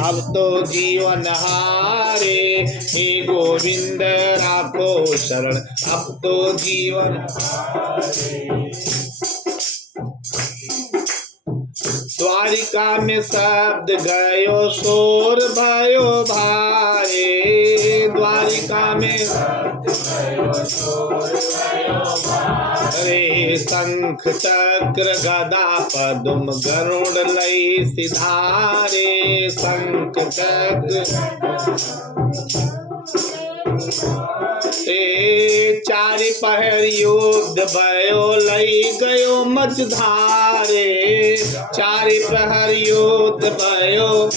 अब तो जीवन हारे, हे गोविंद राखो शरण, अब तो जीवन हारे। द्वारिका में शब्द गयो शोर भयो भारे, द्वारिका में शब्द गयो शोर भयो भारे। शंख चक्र गदा पद्म गरुड़ लई सिधारे, शंख चक्र चारि पहर युद्ध भयो लई गयो मझधारे, चारि पहर युद्ध भयो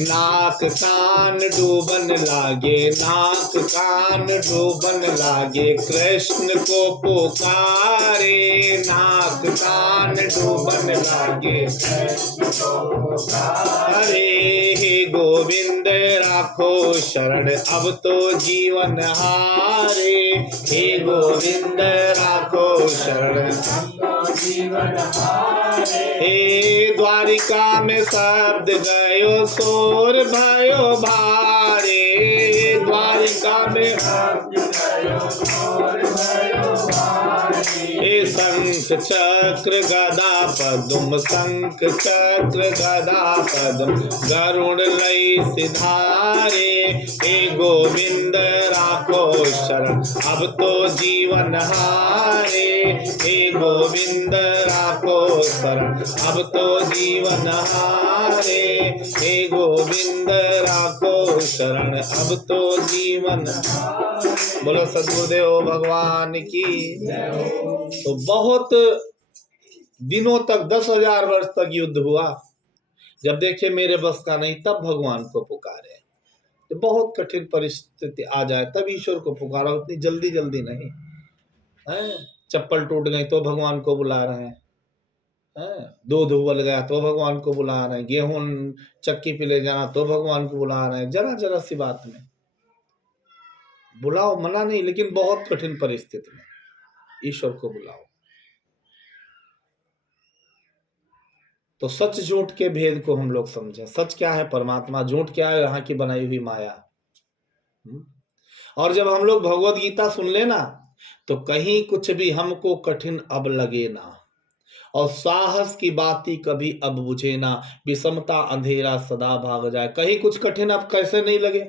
नाक कान डूबन लागे, नाक कान डूबन लागे, कृष्ण को पुकारे, नाक कान डूबन लागे, कृष्ण को पुकारे। हे गोविंद राखो शरण, अब तो जीवन हारे, हे गोविंद राखो शरण, अब तो जीवन हारे। हे द्वारिका में शब्द गयो शोर भयो भारे, द्वारिका में शब्द गयो शोर भयो भारे। हे शंख चक्र गदा पद्म, शंख चक्र गदा पद्म गरुड़ लई सिधारे, हे गोविंद राखो शरण, अब तो जीवन हारे, हे गोविंद राखो शरण, अब तो जीवन हारे, हे गोविंद राखो शरण, अब तो जीवन। बोलो सद्गुरुदेव भगवान की। तो बहुत दिनों तक 10,000 वर्ष तक युद्ध हुआ। जब देखे मेरे बस का नहीं, तब भगवान को पुकारे। तो बहुत कठिन परिस्थिति आ जाए तब ईश्वर को पुकारा, उतनी जल्दी जल्दी नहीं है। चप्पल टूट गई तो भगवान को बुला रहे हैं, दूध उबल गया तो भगवान को बुला रहे हैं, गेहूं चक्की पे ले जाना तो भगवान को बुला रहे हैं। जरा जरा सी बात में बुलाओ, मना नहीं, लेकिन बहुत कठिन परिस्थिति में ईश्वर को बुलाओ। तो सच झूठ के भेद को हम लोग समझें। सच क्या है? परमात्मा। झूठ क्या है? यहाँ की बनाई हुई माया। और जब हम लोग भगवत गीता सुन लेना तो कहीं कुछ भी हमको कठिन अब लगे ना, और साहस की बाती कभी अब बुझे ना, विषमता अंधेरा सदा भाग जाए। कहीं कुछ कठिन अब कैसे नहीं लगे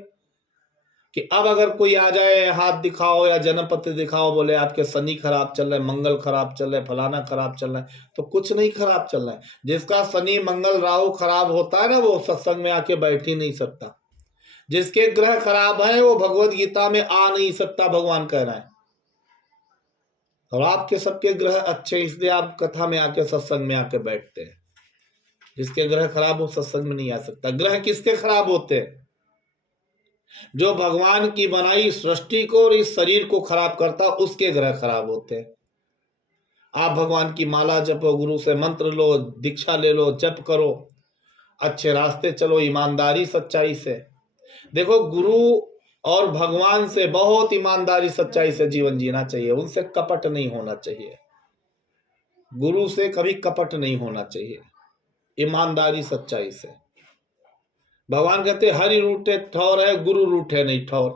कि अब अगर कोई आ जाए, हाथ दिखाओ या जन्म पत्र दिखाओ, बोले आपके शनि खराब चल रहे, मंगल खराब चल रहे, फलाना खराब चल रहा है, तो कुछ नहीं खराब चल रहा है। जिसका शनि मंगल राहु खराब होता है ना, वो सत्संग में आके बैठ ही नहीं सकता। जिसके ग्रह खराब है वो भगवत गीता में आ नहीं सकता, भगवान कह रहे हैं। और आपके सबके ग्रह अच्छे, इसलिए आप कथा में आके सत्संग में आके बैठते हैं। जिसके ग्रह खराब हो सत्संग में नहीं आ सकता। ग्रह किसके खराब होते हैं? जो भगवान की बनाई सृष्टि को और इस शरीर को खराब करता, उसके ग्रह खराब होते हैं। आप भगवान की माला जपो, गुरु से मंत्र लो, दीक्षा ले लो, जप करो, अच्छे रास्ते चलो, ईमानदारी सच्चाई से। देखो, गुरु और भगवान से बहुत ईमानदारी सच्चाई से जीवन जीना चाहिए। उनसे कपट नहीं होना चाहिए। गुरु से कभी कपट नहीं होना चाहिए, ईमानदारी सच्चाई से। भगवान कहते हरि रूठे ठौर है, गुरु रूठे नहीं ठौर।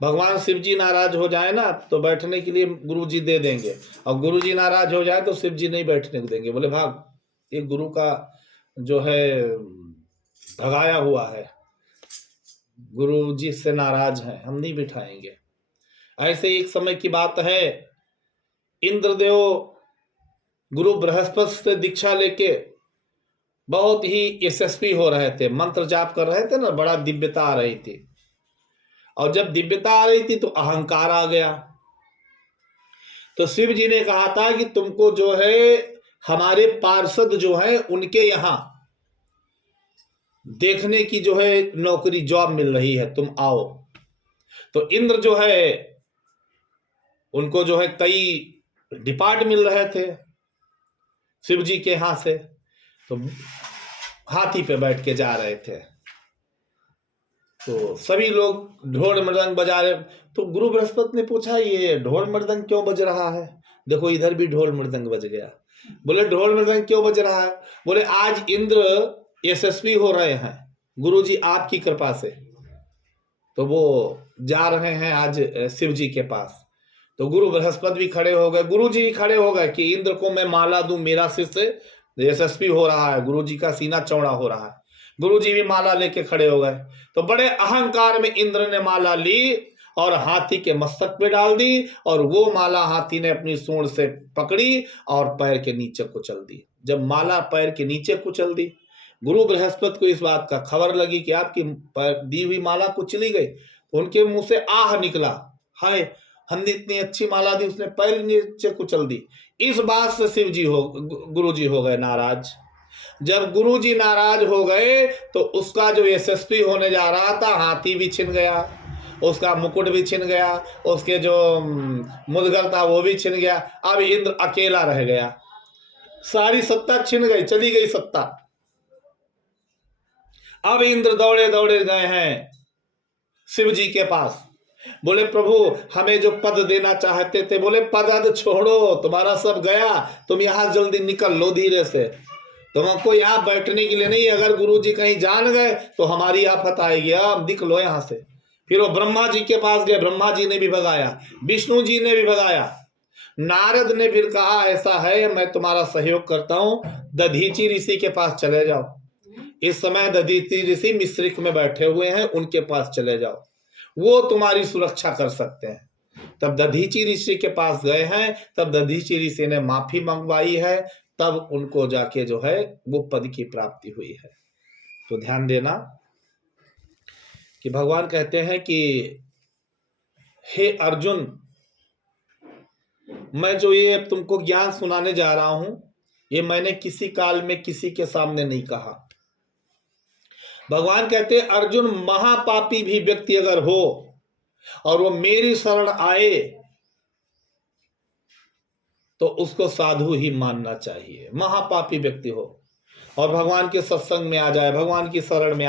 भगवान शिव जी नाराज हो जाए ना तो बैठने के लिए गुरु जी दे देंगे, और गुरु जी नाराज हो जाए तो शिव जी नहीं बैठने को देंगे। बोले भाग, ये गुरु का जो है भगाया हुआ है, गुरु जी से नाराज है, हम नहीं बिठाएंगे। ऐसे एक समय की बात है, इंद्रदेव गुरु बृहस्पति से दीक्षा लेके बहुत ही यशस्वी हो रहे थे, मंत्र जाप कर रहे थे ना, बड़ा दिव्यता आ रही थी। और जब दिव्यता आ रही थी तो अहंकार आ गया। तो शिव जी ने कहा था कि तुमको जो है हमारे पार्षद जो है उनके यहाँ देखने की जो है नौकरी, जॉब मिल रही है, तुम आओ। तो इंद्र जो है उनको जो है कई डिपार्ट मिल रहे थे शिव जी के यहाँ से, तो हाथी पे बैठ के जा रहे थे। तो सभी लोग ढोल मृदंग बजा रहे। तो गुरु बृहस्पति ने पूछा, ये ढोल मृदंग क्यों बज रहा है? देखो इधर भी ढोल मृदंग बज गया। बोले ढोल मृदंग क्यों बज रहा है? बोले आज इंद्र यशस्वी हो रहे हैं गुरु जी आपकी कृपा से। तो वो जा रहे हैं आज शिव जी के पास। तो गुरु बृहस्पति भी खड़े हो गए, गुरु जी भी खड़े हो गए कि इंद्र को मैं माला दूं, मेरा शिष्य यशस्वी हो रहा है, गुरु जी का सीना चौड़ा हो रहा है। गुरु जी भी माला लेके खड़े हो गए। तो बड़े अहंकार में इंद्र ने माला ली और हाथी के मस्तक पे डाल दी, और वो माला हाथी ने अपनी सूंड से पकड़ी और पैर के नीचे कुचल दी। जब माला पैर के नीचे कुचल दी, गुरु बृहस्पति को इस बात का खबर लगी कि आपकी दी हुई माला कुचली गई। तो उनके मुंह से आह निकला, हाय, हमने इतनी अच्छी माला दी, उसने पैर नीचे कुचल दी। इस बात से शिव जी गुरु जी हो गए नाराज। जब गुरु जी नाराज हो गए तो उसका जो यशस्वी होने जा रहा था हाथी भी छिन गया, उसका मुकुट भी छिन गया, उसके जो मुदगर था वो भी छिन गया। अब इंद्र अकेला रह गया, सारी सत्ता छिन गई, चली गई सत्ता। अब इंद्र दौड़े दौड़े गए हैं शिव जी के पास। बोले प्रभु हमें जो पद देना चाहते थे, बोले पद अद छोड़ो, तुम्हारा सब गया, तुम यहां जल्दी निकल लो धीरे से, तुमको यहाँ बैठने के लिए नहीं, अगर गुरु जी कहीं जान गए तो हमारी आफत आएगी, अब निकलो यहाँ से। फिर वो ब्रह्मा जी के पास गए, ब्रह्मा जी ने भी भगाया, विष्णु जी ने भी भगाया। नारद ने फिर कहा ऐसा है मैं तुम्हारा सहयोग करता हूं, दधीची ऋषि के पास चले जाओ। इस समय दधीची ऋषि मिश्रिक में बैठे हुए हैं, उनके पास चले जाओ, वो तुम्हारी सुरक्षा कर सकते हैं। तब दधीची ऋषि के पास गए हैं, तब दधीची ऋषि ने माफी मंगवाई है, तब उनको जाके जो है वो पद की प्राप्ति हुई है। तो ध्यान देना कि भगवान कहते हैं कि हे अर्जुन, मैं जो ये तुमको ज्ञान सुनाने जा रहा हूं, ये मैंने किसी काल में किसी के सामने नहीं कहा। भगवान कहते हैं अर्जुन, महापापी भी व्यक्ति अगर हो और वो मेरी शरण आए तो उसको साधु ही मानना चाहिए। महापापी व्यक्ति हो और भगवान के सत्संग में आ जाए, भगवान की शरण में